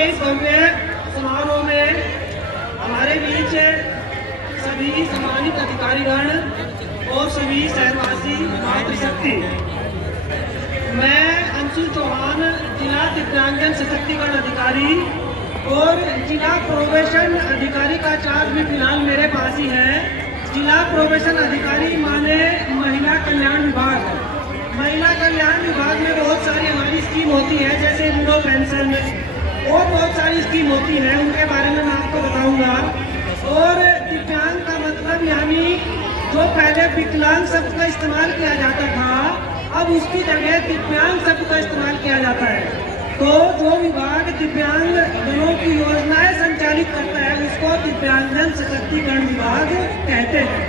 इस भव्य समारोह में हमारे बीच सभी सम्मानित अधिकारीगण और सभी शहरवासी मातृशक्ति, मैं अंशु चौहान, जिला दिव्यांगजन सशक्तिकरण अधिकारी और जिला प्रोबेशन अधिकारी का चार्ज भी फिलहाल मेरे पास ही है। जिला प्रोबेशन अधिकारी माने महिला कल्याण विभाग। महिला कल्याण विभाग में बहुत सारी हमारी स्कीम होती है, जैसे विडो पेंशन और बहुत सारी स्कीम होती है, उनके बारे में मैं आपको बताऊंगा। और दिव्यांग का मतलब यानी जो पहले विकलांग शब्द का इस्तेमाल किया जाता था, अब उसकी जगह दिव्यांग शब्द का इस्तेमाल किया जाता है। तो जो विभाग दिव्यांग जनों की योजनाएं संचालित करता है उसको दिव्यांगजन सशक्तिकरण विभाग कहते हैं।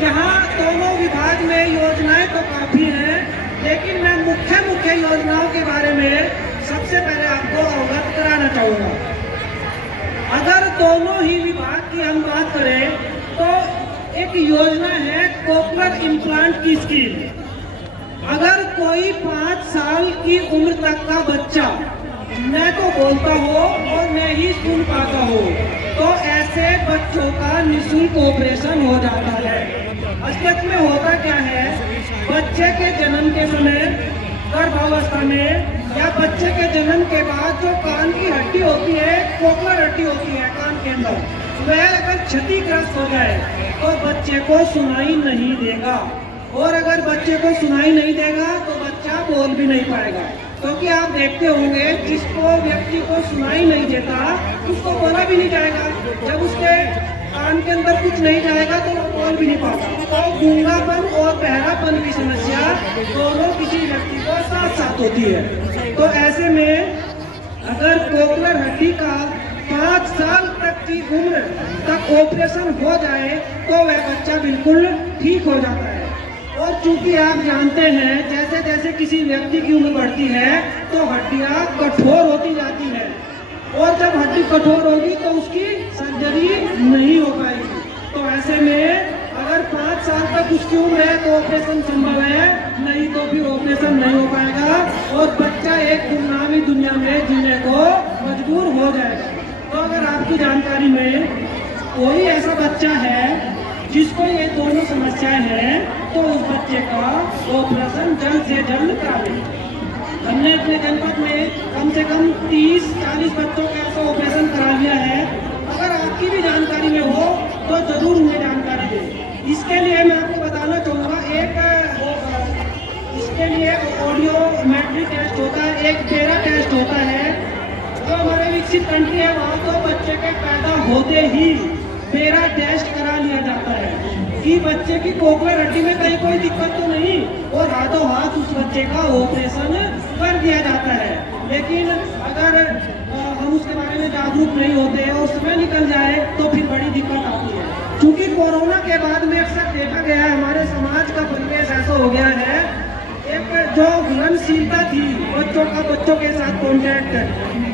यहाँ दोनों विभाग में योजनाएं तो काफी हैं, लेकिन मैं मुख्य योजनाओं के बारे में सबसे पहले आपको अवगत कराना चाहूँगा। अगर दोनों ही विभाग की हम बात करें तो एक योजना है कोकलर इम्प्लांट की स्कीम। अगर कोई 5 साल की उम्र तक का बच्चा न तो बोलता हो और न ही सुन पाता हो, तो ऐसे बच्चों का निःशुल्क ऑपरेशन हो जाता है। असलियत में होता क्या है, बच्चे के जन्म के समय, गर्भावस्था में या बच्चे के जन्म के बाद जो कान की हड्डी होती है, कोकलर हड्डी होती है कान के अंदर, वह अगर क्षतिग्रस्त हो जाए तो बच्चे को सुनाई नहीं देगा। और अगर बच्चे को सुनाई नहीं देगा तो बच्चा बोल भी नहीं पाएगा, क्योंकि आप देखते होंगे जिसको व्यक्ति को सुनाई नहीं देता उसको बोला भी नहीं जाएगा। जब उसके कान के अंदर कुछ नहीं जाएगा तो वो बोल भी नहीं पाता। तो गूंगापन और बहरापन की समस्या दोनों किसी व्यक्ति को साथ साथ होती है। तो ऐसे में अगर कोकलर हड्डी का 5 साल तक की उम्र तक ऑपरेशन हो जाए तो वह बच्चा बिल्कुल ठीक हो जाता है। और चूंकि आप जानते हैं जैसे जैसे किसी व्यक्ति की उम्र बढ़ती है तो हड्डियां कठोर होती जाती है, और जब हड्डी कठोर होगी तो उसकी सर्जरी नहीं हो पाएगी। तो ऐसे में अगर 5 साल तक उसकी उम्र है तो ऑपरेशन संभव है, नहीं तो फिर ऑपरेशन नहीं हो पाएगा और बच्चा एक गुमनामी दुनिया में जीने को मजबूर हो जाएगा। तो अगर आपकी जानकारी में कोई ऐसा बच्चा है जिसको ये दोनों समस्याएं हैं तो उस बच्चे का ऑपरेशन जल्द से जल्द कराएं। हमने अपने जनपद में कम से कम 30-40 बच्चों का ऐसा ऑपरेशन करा लिया है। अगर आपकी भी जानकारी में हो तो जरूर उन्हें जानकारी दें। इसके लिए मैं आपको बताना चाहूँगा, इसके लिए ऑडियोमेट्री टेस्ट होता है, एक पेरा टेस्ट होता है। जो हमारे विकसित कंट्री है वहाँ तो बच्चे के पैदा होते ही पेरा टेस्ट करा लिया जाता है कि बच्चे की कोकलर हड्डी में कहीं कोई दिक्कत तो नहीं, और हाथों हाथ उस बच्चे का ऑपरेशन कर दिया जाता है। लेकिन अगर हम उसके बारे में जागरूक नहीं होते और समय निकल जाए तो फिर बड़ी दिक्कत आती है। क्योंकि कोरोना के बाद में अक्सर देखा गया है हमारे समाज का परिवेश ऐसा हो गया है, एक जो घुलनशीलता थी, बच्चों का बच्चों के साथ कॉन्टैक्ट,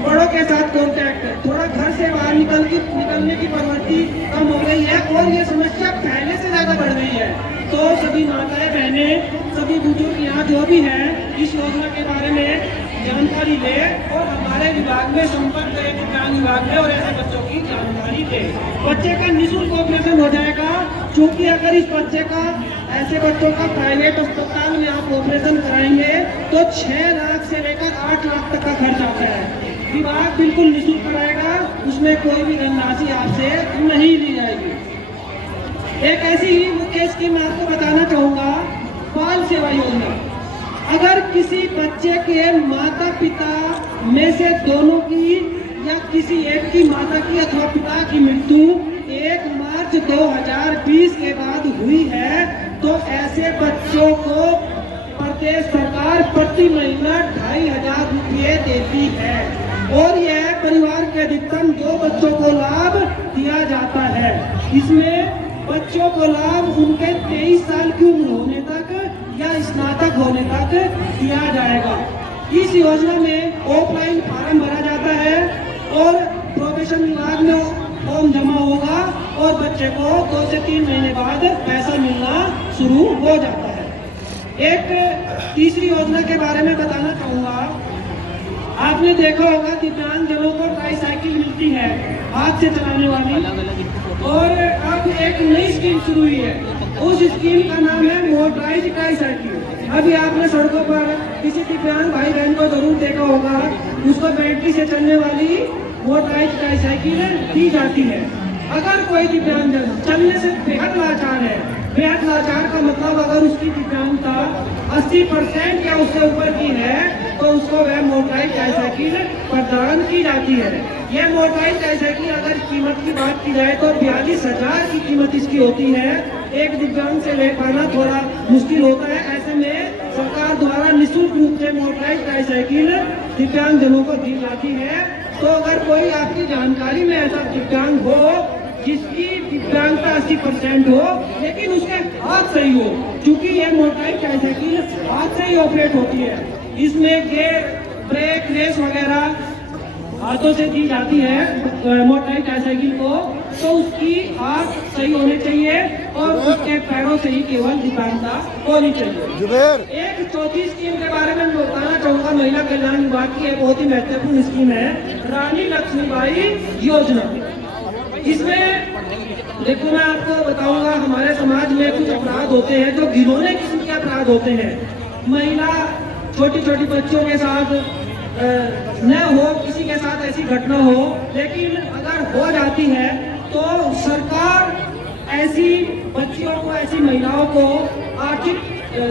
बड़ों के साथ कॉन्टैक्ट, थोड़ा घर से बाहर निकलने की प्रवृत्ति कम हो गई है और ये समस्या पहले से ज्यादा बढ़ गई है। तो सभी माताएं बहनें, सभी बुजुर्ग यहाँ जो भी हैं इस योजना के बारे में जानकारी ले और हमारे विभाग में संपर्क करें, दिव्यांग विभाग में, और ऐसे बच्चों की जानकारी दे। बच्चे का निःशुल्क ऑपरेशन हो जाएगा। क्योंकि अगर इस बच्चे का, ऐसे बच्चों का प्राइवेट अस्पताल में आप ऑपरेशन कराएंगे तो 6 लाख से लेकर 8 लाख तक का खर्च आता है। विभाग बिल्कुल निःशुल्क कराएगा, उसमें कोई भी धनराशि आपसे नहीं ली जाएगी। एक ऐसी ही मुख्य स्कीम मैं आपको बताना चाहूँगा, बाल सेवा योजना। अगर किसी बच्चे के माता पिता में से दोनों की या किसी एक की माता की अथवा पिता की मृत्यु 1 मार्च 2020 के बाद हुई है तो ऐसे बच्चों को प्रदेश सरकार प्रति महीना 2500 रुपये देती है, और यह परिवार के अधिकतम 2 बच्चों को लाभ दिया जाता है। इसमें बच्चों को लाभ उनके 23 साल की उम्र होने तक या स्नातक होने तक दिया जाएगा। इस योजना में ऑफलाइन फॉर्म भरा जाता है और प्रोबेशन विभाग में फॉर्म जमा होगा और बच्चे को 2 से 3 महीने बाद पैसा मिलना शुरू हो जाता है। एक तीसरी योजना के बारे में बताना चाहूँगा। आपने देखा होगा दिव्यांग जनों हाथ से चलाने वाली। और अब एक नई स्कीम शुरू हुई है, उस स्कीम का नाम है मोटराइज्ड ट्राईसाइकिल। अभी आपने सड़कों पर किसी दिव्यांग भाई बहन को जरूर देखा होगा, उसको बैटरी से चलने वाली मोटराइज्ड ट्राईसाइकिल दी जाती है। अगर कोई दिव्यांगजन चलने से बेहद लाचार है, बेहद लाचार का मतलब अगर उसकी दिव्यांगता 80% या उससे ऊपर की है, तो उसको वह मोटराइज्ड ट्राईसाइकिल प्रदान की जाती है। यह मोटराइज्ड ट्राईसाइकिल अगर कीमत की बात की जाए तो 42,000 की कीमत इसकी होती है। एक दिव्यांग से ले पाना थोड़ा मुश्किल होता है, ऐसे में सरकार द्वारा निःशुल्क रूप से मोटराइज्ड ट्राईसाइकिल दिव्यांगजनों को दी जाती है। तो अगर कोई आपकी जानकारी में ऐसा दिव्यांग हो जिसकी दिव्यांगता 80% हो, लेकिन उसके हाथ सही हो, क्योंकि यह मोटराइज्ड ट्राईसाइकिल हाथ से ही ऑपरेट होती है, इसमें गियर ब्रेक रेस वगैरह हाथों से दी जाती है मोटराइज्ड ट्राईसाइकिल को, तो उसकी हाथ सही होने चाहिए और उसके पैरों से ही केवल दिव्यांगता होनी चाहिए। एक चौथी स्कीम के बारे में बताना चाहूँगा, महिला कल्याण विभाग की एक बहुत ही महत्वपूर्ण स्कीम है, रानी लक्ष्मीबाई योजना। इसमें देखो मैं आपको बताऊंगा, हमारे समाज में कुछ अपराध होते हैं जो घिनौने किस्म के अपराध होते हैं। महिला छोटी छोटी बच्चों के साथ न हो, किसी के साथ ऐसी घटना हो, लेकिन अगर हो जाती है तो सरकार ऐसी बच्चियों को, ऐसी महिलाओं को आर्थिक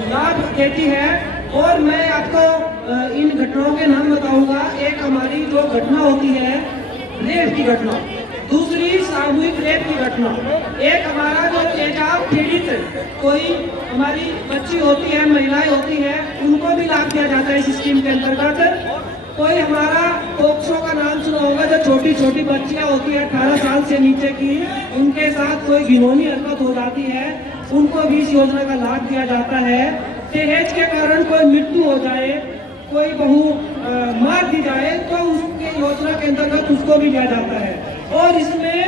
लाभ देती है। और मैं आपको इन घटनाओं के नाम बताऊंगा। एक हमारी जो घटना होती है रेप की घटना, दूसरी सामूहिक रेप की घटना, एक हमारा जो तेजाब पीड़ित कोई हमारी बच्ची होती है, महिलाएं होती है, उनको भी लाभ दिया जाता है इस स्कीम के अंतर्गत। कोई हमारा पोक्सो का नाम सुना होगा, जो छोटी छोटी बच्चियां होती है 18 साल से नीचे की, उनके साथ कोई घिनौनी हरकत हो जाती है, उनको भी इस योजना का लाभ दिया जाता है। दहेज के कारण कोई मृत्यु हो जाए, कोई बहू मार दी जाए, तो उसके योजना के अंतर्गत उसको भी दिया जाता है। और इसमें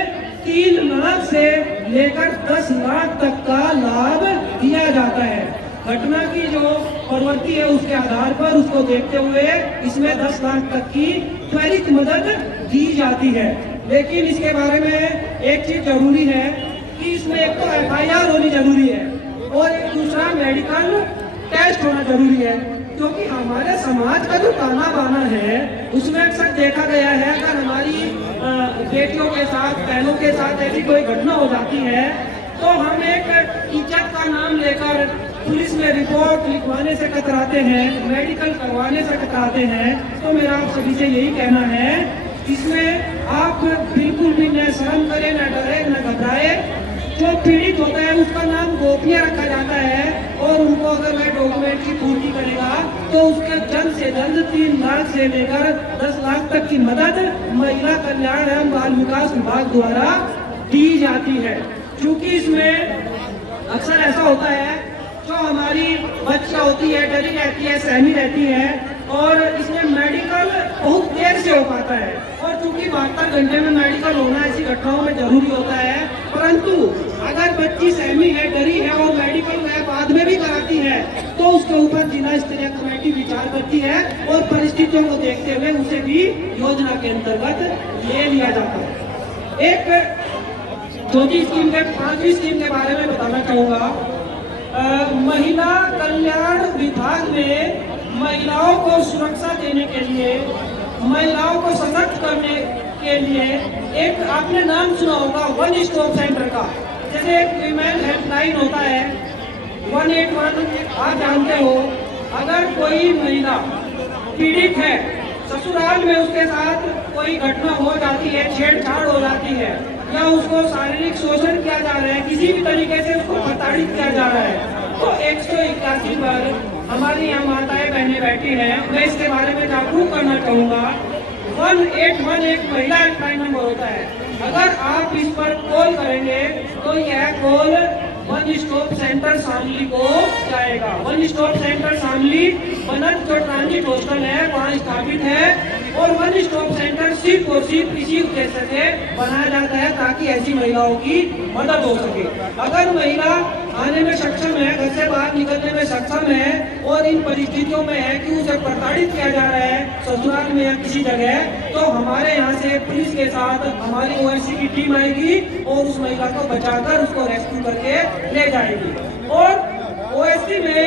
3 लाख से लेकर 10 लाख तक का लाभ दिया जाता है। घटना की जो प्रवृत्ति है उसके आधार पर उसको देखते हुए इसमें 10 लाख तक की त्वरित मदद दी जाती है। लेकिन इसके बारे में एक चीज जरूरी है कि इसमें एक तो FIR होनी जरूरी है और एक दूसरा मेडिकल टेस्ट होना जरूरी है, क्योंकि हमारे समाज का जो ताना बाना है उसमें अक्सर देखा गया है, अगर हमारी बेटियों के साथ, बहनों के साथ ऐसी कोई घटना हो जाती है तो हम एक इज्जत का नाम लेकर पुलिस में रिपोर्ट लिखवाने से कतराते हैं, मेडिकल करवाने से कतराते हैं। तो मेरा आप सभी से यही कहना है, इसमें आप बिल्कुल भी न शर्म करें, न डरे, न घबराए। जो पीड़ित होता है उसका नाम गोपनीय रखा जाता है और उनको अगर वह डॉक्यूमेंट की पूर्ति करेगा तो उसके जल्द से जल्द 3 लाख से लेकर 10 लाख तक की मदद महिला कल्याण एवं बाल विकास विभाग द्वारा दी जाती है। क्योंकि इसमें अक्सर ऐसा होता है, जो हमारी बच्चियां होती है डरी रहती है, सहमी रहती है, और इसमें मेडिकल बहुत देर से हो पाता है। और चूंकि 72 घंटे में मेडिकल होना ऐसी घटनाओं में जरूरी होता है, परंतु अगर बच्ची सहमी है, डरी है और मेडिकल वह बाद में भी कराती है, तो उसके ऊपर जिला स्तरीय कमेटी विचार करती है और परिस्थितियों को देखते हुए उसे भी योजना के अंतर्गत ले लिया जाता है। एक चौथी स्कीम के 5वीं स्कीम के बारे में बताना चाहूँगा। महिला कल्याण विभाग में महिलाओं को सुरक्षा देने के लिए, महिलाओं को सशक्त करने के लिए एक आपने नाम सुना होगा वन स्टॉप सेंटर का। जैसे एक फीमेल हेल्पलाइन होता है 181, आप जानते हो। अगर कोई महिला पीड़ित है, ससुराल में उसके साथ कोई घटना हो जाती है, छेड़छाड़ हो जाती है, या उसको शारीरिक शोषण किया जा रहा है, किसी भी तरीके से उसको प्रताड़ित किया जा रहा है, तो 181 पर हमारी यहाँ माताएं बहनें बैठी हैं, मैं इसके बारे में जागरूक करना चाहूँगा। 181 एक महिला हेल्पलाइन नंबर होता है। अगर आप इस पर कॉल करेंगे तो यह call one stop centre Shamli को जाएगा। वन स्टॉप सेंटर शामली बनत जो ट्रांजिट हॉस्टल है वहाँ स्थापित है, और वन स्टॉप सेंटर सिर्फ और सिर्फ इसी उद्देश्य से बनाया जाता है ताकि ऐसी महिलाओं की मदद हो सके। अगर महिला आने में सक्षम है, घर से बाहर निकलने में सक्षम है और इन परिस्थितियों में है कि उसे प्रताड़ित किया जा रहा है ससुराल में या किसी जगह, तो हमारे यहाँ से हमारे पुलिस के साथ हमारी ओएससी की टीम आएगी और उस महिला को बचाकर उसको रेस्क्यू करके ले जाएगी। और ओएससी में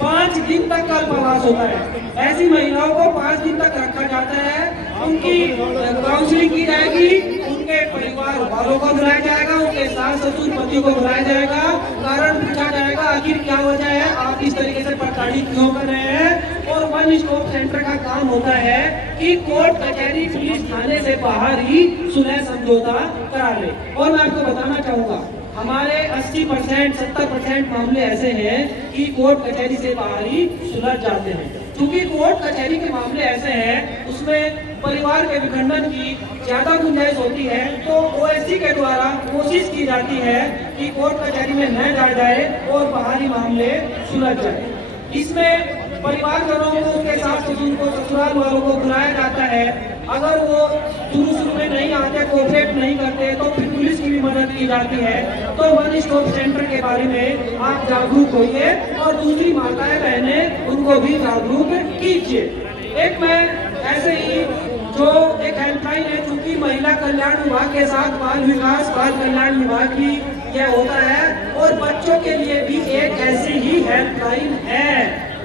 5 दिन तक कल्पवास होता है। ऐसी महिलाओं को 5 दिन तक रखा जाता है, उनकी काउंसलिंग की जाएगी, उनके परिवार वालों को बुलाया जाएगा, उनके सास ससुर पति को बुलाया जाएगा, कारण पूछा जाएगा आखिर क्या वजह है, आप इस तरीके से प्रताड़ित क्यों कर रहे हैं। और वन स्टॉप सेंटर का काम होता है कि कोर्ट कचहरी पुलिस थाने से बाहर ही सुलह समझौता करा ले। और मैं आपको बताना चाहूंगा हमारे 80% 70% मामले ऐसे हैं कि कोर्ट कचहरी से बाहर ही सुलझ जाते हैं। क्योंकि कोर्ट कचहरी के मामले ऐसे हैं उसमें परिवार के विखंडन की ज्यादा गुंजाइश होती है, तो ओएससी के द्वारा कोशिश की जाती है कि कोर्ट कचहरी में न जाया जाए और बाहरी मामले सुलझ जाए। इसमें परिवारजनों को, उसके सास ससुर को, ससुराल वालों को बुलाया जाता है। अगर वो शुरू में नहीं आते, कोऑपरेट नहीं करते, तो फिर पुलिस की भी मदद की जाती है। तो वन स्टॉप सेंटर के बारे में आप जागरूक होइए और दूसरी माताएं बहनें उनको भी जागरूक कीजिए। एक मैं ऐसे ही जो एक हेल्पलाइन है, चूंकि महिला कल्याण विभाग के साथ बाल विकास बाल कल्याण विभाग भी यह होता है, और बच्चों के लिए भी एक ऐसी ही हेल्पलाइन है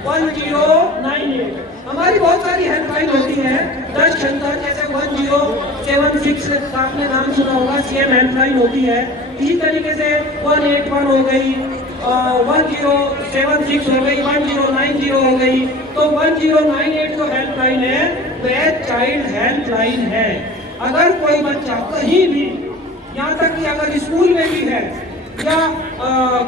1098। हमारी बहुत सारी हेल्पलाइन होती है 10 सेंटर, जैसे 1076 का आपने नाम सुना होगा, सीएम हेल्पलाइन होती है। इसी तरीके से 181 हो गई, 1076 हो गई, 1090 हो गई। तो 1098 जो हेल्पलाइन है वह चाइल्ड हेल्पलाइन है। अगर कोई बच्चा कहीं भी, यहाँ तक कि अगर स्कूल में भी है या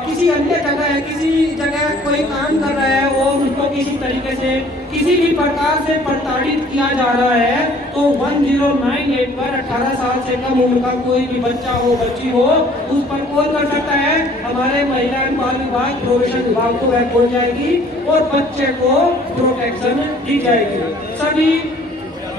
किसी अन्य जगह है, किसी जगह कोई काम कर रहा है और उसको किसी तरीके से किसी भी प्रकार से प्रताड़ित किया जा रहा है, तो 1098 पर 18 साल से कम उम्र का कोई भी बच्चा हो, बच्ची हो, उस पर कॉल कर सकता है। हमारे महिला एवं बाल विभाग, प्रोविजन विभाग को वह खोल जाएगी और बच्चे को प्रोटेक्शन दी जाएगी। सभी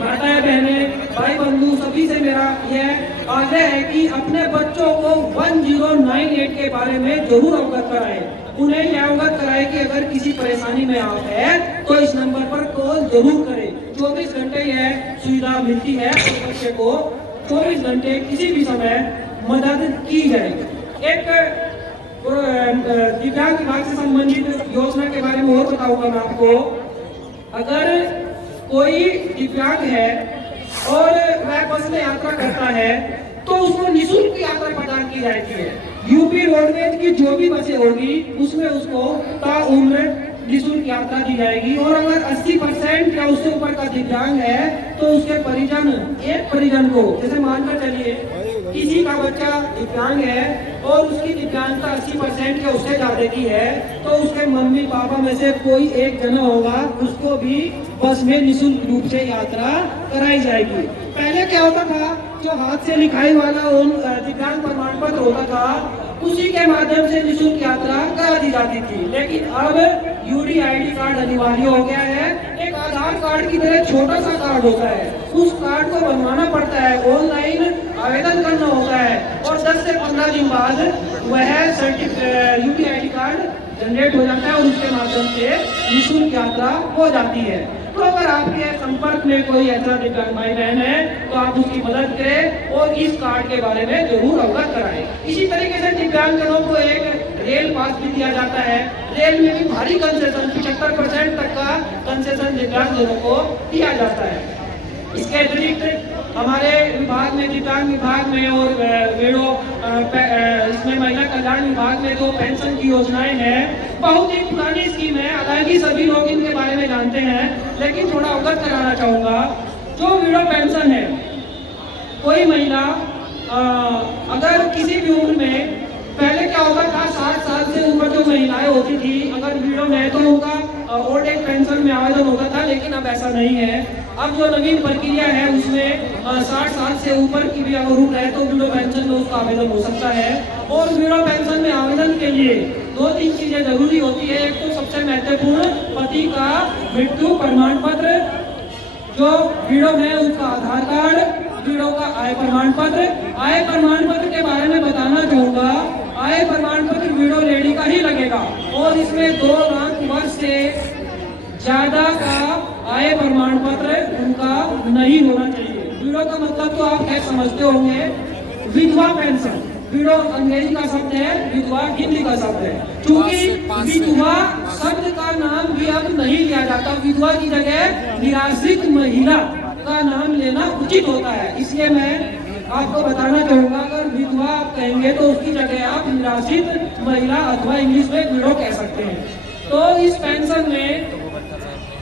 माताएं बहनें भाई बंधु सभी से मेरा यह आग्रह है कि अपने बच्चों को 1098 के बारे में जरूर अवगत कराएं। उन्हें यह अवगत कराएं कि अगर किसी परेशानी में आप हैं तो इस नंबर पर कॉल जरूर करें। 24 घंटे यह सुविधा मिलती है, बच्चे को 24 घंटे किसी भी समय मदद की जाएगी। एक दिव्यांग विभाग से संबंधित योजना के बारे में और बताऊंगा मैं आपको। अगर कोई दिव्यांग है और वह बस में यात्रा करता है तो उसको निःशुल्क यात्रा प्रदान की जाती है। यूपी रोडवेज की जो भी बसें होगी उसमें उसको ताउम्र निःशुल्क यात्रा दी जाएगी। और अगर 80% या उससे ऊपर का दिव्यांग है तो उसके परिजन, एक परिजन को, जैसे मानकर चलिए किसी का बच्चा दिव्यांग है और उसकी दिव्यांगता 80% या उससे ज्यादा की है, तो उसके मम्मी पापा में से कोई एक जना होगा, उसको भी बस में निःशुल्क रूप से यात्रा कराई जाएगी। पहले क्या होता था, जो हाथ से लिखाई वाला दिव्यांग प्रमाण पत्र होता था उसी के माध्यम से निःशुल्क यात्रा करा दी जाती थी, लेकिन अब यूडीआईडी कार्ड अनिवार्य हो गया है। एक आधार कार्ड की तरह छोटा सा कार्ड होता है, उस कार्ड को बनवाना पड़ता है, ऑनलाइन आवेदन करना होता है और 10 से 15 दिन बाद वह यूडीआईडी कार्ड जनरेट हो जाता है और उसके माध्यम से निःशुल्क यात्रा हो जाती है। तो अगर आपके संपर्क में कोई ऐसा दिव्यांग भाई बहन है तो आप उसकी मदद करें और इस कार्ड के बारे में जरूर अवगत कराएं। इसी तरीके से दिव्यांगजनों को एक रेल पास भी दिया जाता है। रेल में भी भारी कंसेशन 75% तक का कंसेशन दिव्यांगजनों को दिया जाता है। इसके अतिरिक्त हमारे विभाग में, दिव्यांग विभाग में और वेड़ो इसमें महिला कल्याण विभाग में जो पेंशन की योजनाएं हैं, बहुत ही पुरानी स्कीम है, हालांकि सभी लोग इनके बारे में जानते हैं, लेकिन थोड़ा अवगत कराना चाहूँगा। जो विडो पेंशन है, कोई महिला अगर किसी भी उम्र में, पहले क्या होता था 60 साल से ऊपर जो महिलाएं होती थी अगर विडो में तो उनका ओल्ड एज पेंशन में आवेदन होता था, लेकिन अब ऐसा नहीं है। अब जो नवीन प्रक्रिया है उसमें 60 साल से ऊपर की भी अगर उम्र है तो विडो पेंशन में उसका आवेदन हो सकता है। और विडो पेंशन में आवेदन के लिए 2-3 चीजें जरूरी होती है। एक तो सबसे महत्वपूर्ण पति का मृत्यु प्रमाण पत्र, जो विडो है उसका आधार कार्ड, विडो का आय प्रमाण पत्र। आय प्रमाण पत्र के बारे में बताना चाहूंगा, आय प्रमाण पत्र विडो लेडी का ही लगेगा और इसमें 2 लाख वर्ष से ज्यादा का आय प्रमाण पत्र उनका नहीं होना चाहिए। विडो का का मतलब तो आप खैर समझते होंगे, विधवा पेंशन। विडो अंग्रेजी का शब्द है, विधवा हिंदी का शब्द है। क्योंकि विधवा शब्द का नाम भी अब नहीं लिया जाता, विधवा की जगह निराश्रित महिला का नाम लेना उचित होता है। इसलिए मैं आपको बताना चाहूंगा, अगर विधवा आप कहेंगे तो उसकी जगह आप निराश्रित महिला अथवा इंग्लिश में विडो कह सकते हैं। तो इस पेंशन में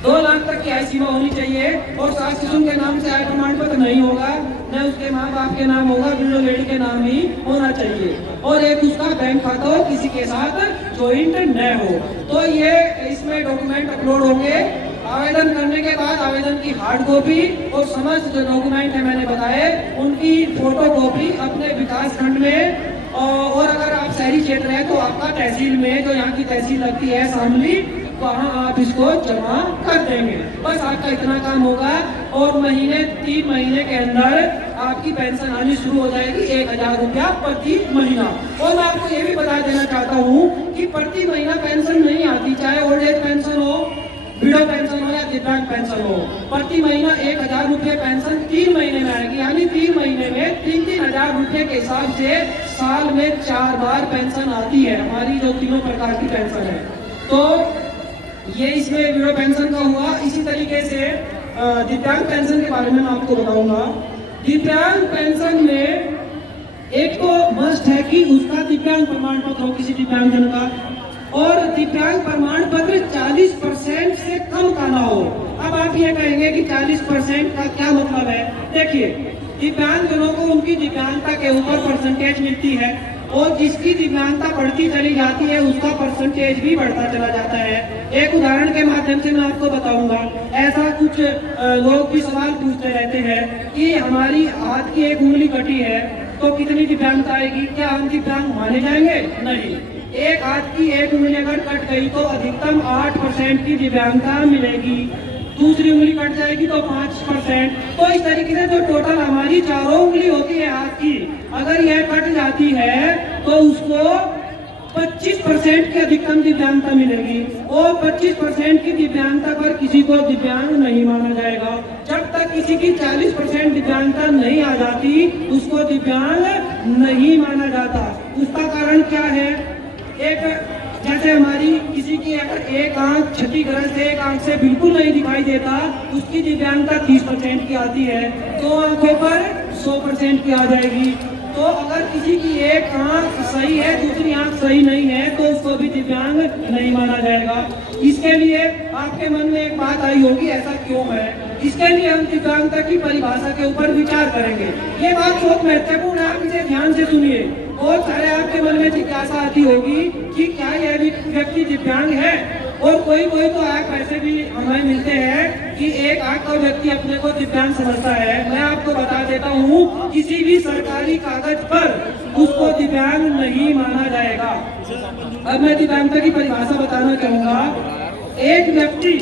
2 लाख तक की आय सीमा होनी चाहिए और सास ससुर के नाम से आय प्रमाण पत्र नहीं होगा, न उसके माँ बाप के नाम होगा, विडो लेडी के नाम ही होना चाहिए और एक उसका बैंक खाता हो, किसी के साथ ज्वाइंट न हो। तो ये इसमें डॉक्यूमेंट अपलोड होंगे। आवेदन करने के बाद आवेदन की हार्ड कॉपी और समस्त जो डॉक्यूमेंट है मैंने बताए उनकी फोटो कॉपी अपने विकास खंड में, और अगर आप शहरी क्षेत्र है तो आपका तहसील में, जो यहाँ की तहसील लगती है शामली, वहाँ आप इसको जमा कर देंगे। बस आपका इतना काम होगा और 3 महीने के अंदर आपकी पेंशन आनी शुरू हो जाएगी, 1000 रुपया प्रति महीना। और मैं आपको ये भी बता देना चाहता हूँ कि प्रति महीना पेंशन नहीं आती, चाहे ओल्ड एज पेंशन हो, विडो पेंशन हो या दिव्यांग पेंशन हो। प्रति महीना 1000 रुपये पेंशन 3 महीने में आएगी, यानी 3 महीने में 3-3 हजार रुपये के हिसाब से साल में 4 बार पेंशन आती है, हमारी जो 3 प्रकार की पेंशन है। तो ये इसमें विडो पेंशन का हुआ। इसी तरीके से दिव्यांग पेंशन के बारे में मैं आपको बताऊंगा। दिव्यांग पेंशन में एक तो मस्ट है कि उसका दिव्यांग प्रमाण पत्र हो किसी दिव्यांगजन का, और दिव्यांग प्रमाण पत्र 40% से कम का ना हो। अब आप ये कहेंगे कि 40% का क्या मतलब है? देखिए, दिव्यांगजनों को उनकी दिव्यांगता के ऊपर परसेंटेज मिलती है और जिसकी दिव्यांगता बढ़ती चली जाती है उसका परसेंटेज भी बढ़ता चला जाता है। एक उदाहरण के माध्यम से मैं आपको बताऊंगा। ऐसा कुछ लोग भी सवाल पूछते रहते हैं कि हमारी हाथ की एक उंगली कटी है तो कितनी दिव्यांगता आएगी, क्या हम दिव्यांग माने जाएंगे? नहीं। एक हाथ की एक उंगली अगर कट गई तो अधिकतम 8% की दिव्यांगता मिलेगी, दूसरी उंगली कट जाएगी तो 5%। तो इस तरीके से जो टोटल हमारी 4 उंगली होती है हाथ की, अगर यह कट जाती है तो उसको 25% की अधिकतम दिव्यांगता मिलेगी और 25% की दिव्यांगता पर किसी को दिव्यांग नहीं माना जाएगा। जब तक किसी की 40% दिव्यांगता नहीं आ जाती उसको दिव्यांग नहीं माना जाता। उसका कारण क्या है? एक जैसे हमारी किसी की अगर एक आंख क्षतिग्रस्त है, एक आंख से बिल्कुल नहीं दिखाई देता, उसकी दिव्यांगता 30% की आती है, 2 आंखों पर 100% की आ जाएगी। तो अगर किसी की एक आंख सही है दूसरी आंख सही नहीं है तो उसको भी दिव्यांग नहीं माना जाएगा। इसके लिए आपके मन में एक बात आई होगी, ऐसा क्यों है? इसके लिए हम दिव्यांगता की परिभाषा के ऊपर विचार करेंगे। ये बात बहुत महत्वपूर्ण है, आप इसे ध्यान से सुनिए। बहुत सारे आपके मन में जिज्ञासा आती होगी कि क्या यह व्यक्ति दिव्यांग है? और कोई तो आप ऐसे भी हमें मिलते हैं कि एक आंख का व्यक्ति अपने को दिव्यांग समझता है। मैं आपको बता देता हूँ, किसी भी सरकारी कागज पर उसको दिव्यांग नहीं माना जाएगा। अब मैं दिव्यांगता की परिभाषा बताना चाहूंगा। एक व्यक्ति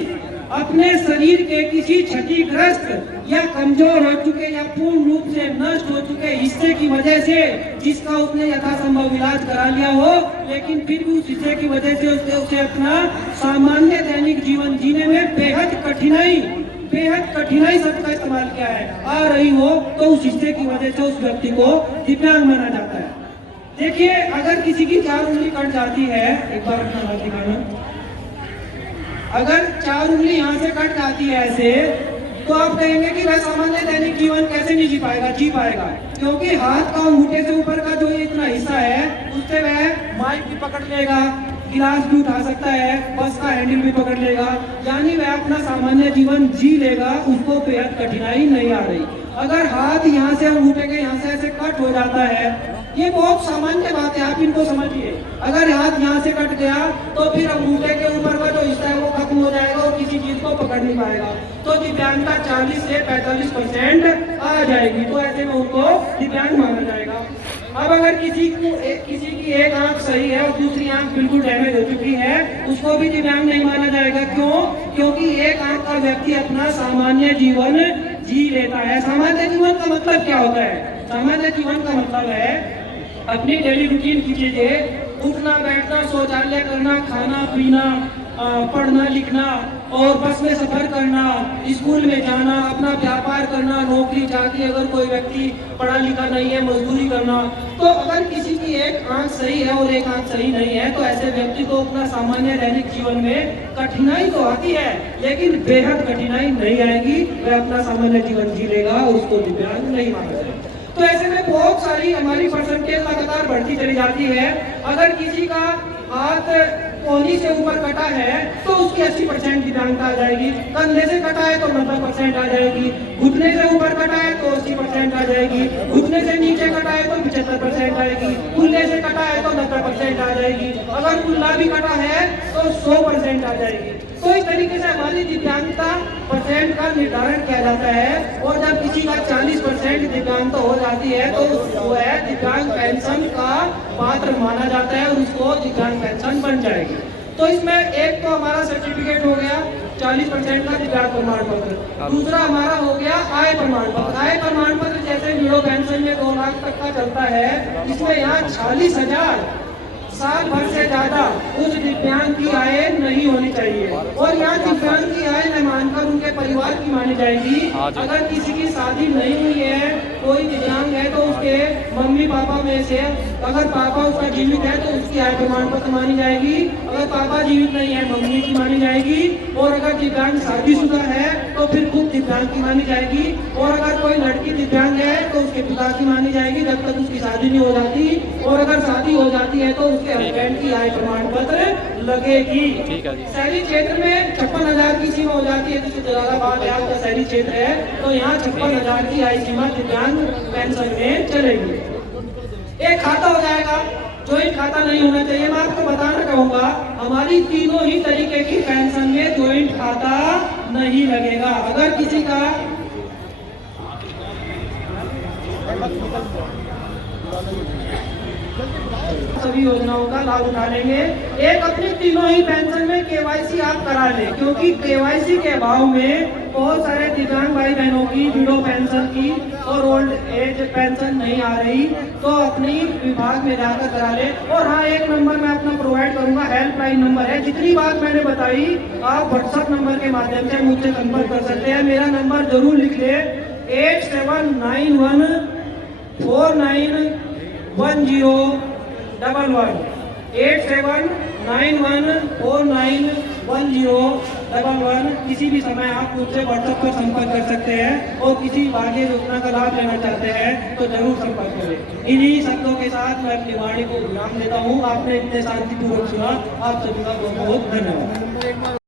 अपने शरीर के किसी क्षतिग्रस्त या कमजोर हो चुके या पूर्ण रूप से नष्ट हो चुके हिस्से की वजह से, जिसका उसने यथासंभव इलाज करा लिया हो लेकिन फिर भी उस हिस्से की वजह से उसे अपना सामान्य दैनिक जीवन जीने में बेहद कठिनाई शब्द का इस्तेमाल किया है आ रही हो, तो उस हिस्से की वजह से उस व्यक्ति को दिव्यांग माना जाता है। देखिए, अगर किसी की 4 उंगली कट जाती है, एक बार अपना हाथ दिखाना, अगर 4 उंगली यहाँ से कट जाती है ऐसे, तो आप कहेंगे कि वह सामान्य दैनिक जीवन कैसे नहीं जी पाएगा, क्योंकि हाथ का अंगूठे से ऊपर का जो इतना हिस्सा है उससे वह माइक भी पकड़ लेगा, गिलास भी उठा सकता है, बस का हैंडल भी पकड़ लेगा, यानी वह अपना सामान्य जीवन जी लेगा, उसको बेहद कठिनाई नहीं आ रही। अगर हाथ यहाँ से अंगूठे के यहाँ से ऐसे कट हो जाता है, ये बहुत सामान्य बात है, आप इनको समझिए। अगर हाथ यहाँ से कट गया तो फिर अंगूठे के ऊपर का जो हिस्सा है वो खत्म हो जाएगा और किसी चीज को पकड़ नहीं पाएगा, तो दिव्यांगता 40 से 45% आ जाएगी, तो ऐसे में उनको दिव्यांग माना जाएगा। अब अगर किसी की एक आंख सही है और दूसरी आंख बिल्कुल डैमेज हो चुकी है, उसको भी दिव्यांग नहीं माना जाएगा। क्यों? क्योंकि एक आंख का व्यक्ति अपना सामान्य जीवन जी लेता है। सामान्य जीवन का मतलब क्या होता है? सामान्य जीवन का मतलब है अपनी डेली रूटीन की चीजें, उठना बैठना, शौचालय करना, खाना पीना, पढ़ना लिखना, और बस में सफर करना, स्कूल में जाना, अपना व्यापार करना, नौकरी चाकरी, अगर कोई व्यक्ति पढ़ा लिखा नहीं है, मजदूरी करना, तो अगर किसी की एक आंख सही है और एक आंख सही नहीं है, तो ऐसे व्यक्ति को अपना सामान्य दैनिक जीवन में कठिनाई तो आती है, लेकिन बेहद कठिनाई नहीं आएगी। वह अपना सामान्य जीवन जी लेगा और उसको दिव्यांग नहीं माना जाएगा। तो ऐसे में बहुत सारी हमारी परसेंटेज लगातार बढ़ती चली जाती है। अगर किसी का हाथ कोहनी से ऊपर कटा है तो उसकी 80% दिव्यांगता आ जाएगी, कंधे से कटा है तो 90% आ जाएगी, घुटने से ऊपर कटा है तो 80% आ जाएगी, घुटने से नीचे कटा है तो 75% आएगी, कुल्ले से कटा है तो 90% आ जाएगी, अगर कुल्ला भी कटा है तो 100% आ जाएगी। तो इस तरीके से हमारी दिव्यांगता परसेंट का निर्धारण किया जाता है, और जब किसी का 40% दिव्यांगता हो जाती है तो वह दिव्यांग पेंशन का पात्र माना जाता है और उसको दिव्यांग पेंशन बन जाएगी। तो इसमें एक तो हमारा सर्टिफिकेट हो गया 40% का दिव्यांग प्रमाण पत्र, दूसरा हमारा हो गया आय प्रमाण पत्र। आय प्रमाण पत्र जैसे विडो पेंशन में 2 लाख तक का चलता है, इसमें यहाँ 40,000 साल भर से ज्यादा उस दिव्यांग की आय नहीं होनी चाहिए, और यहाँ दिव्यांग की आय मैं मानकर उनके परिवार की मानी जाएगी। अगर किसी की शादी नहीं हुई है, कोई दिव्यांग है, तो उसके मम्मी पापा में से अगर पापा उसका जीवित है तो उसकी आय प्रमाण पत्र मानी जाएगी, अगर पापा जीवित नहीं है मम्मी की मानी जाएगी, और अगर दिव्यांग शादीशुदा है तो फिर खुद दिव्यांग की मानी जाएगी, और अगर कोई लड़की दिव्यांग है तो उसके पिता की मानी जाएगी जब तक उसकी शादी नहीं हो जाती, और अगर शादी हो जाती है तो उसके हस्बैंड की आय प्रमाण पत्र लगेगी। शहरी क्षेत्र में 56,000 की सीमा हो जाती है, जैसे जलालाबाद का शहरी क्षेत्र है तो यहाँ 56,000 की आय सीमा दिव्यांग पेंशन में चलेगी। एक खाता हो जाएगा, ज्वाइंट खाता नहीं होना चाहिए। मैं आपको बताना चाहूंगा हमारी तीनों ही तरीके की पेंशन में ज्वाइंट खाता नहीं लगेगा। अगर किसी का सभी योजनाओं का लाभ उठा लेंगे। एक अपनी तीनों ही पेंशन में केवाईसी आप करा लें, क्योंकि केवाईसी के अभाव में बहुत सारे दिव्यांग भाई बहनों की विडो पेंशन की और ओल्ड एज पेंशन नहीं आ रही, तो अपनी विभाग में जाकर करा ले। और हाँ, एक नंबर मैं अपना प्रोवाइड करूंगा, हेल्पलाइन नंबर है। जितनी बात मैंने बताई आप व्हाट्सएप नंबर के माध्यम से मुझसे संपर्क कर सकते हैं। मेरा नंबर जरूर लिख ले, 8791 491011 8791491011। किसी भी समय आप मुझसे व्हाट्सएप पर संपर्क कर सकते हैं, और किसी आगे योजना का लाभ लेना चाहते हैं तो जरूर संपर्क करें। इन्हीं शब्दों के साथ मैं अपनी वाणी को विराम देता हूँ। आपने इतने शांतिपूर्वक सुना, आप सभी का बहुत बहुत धन्यवाद।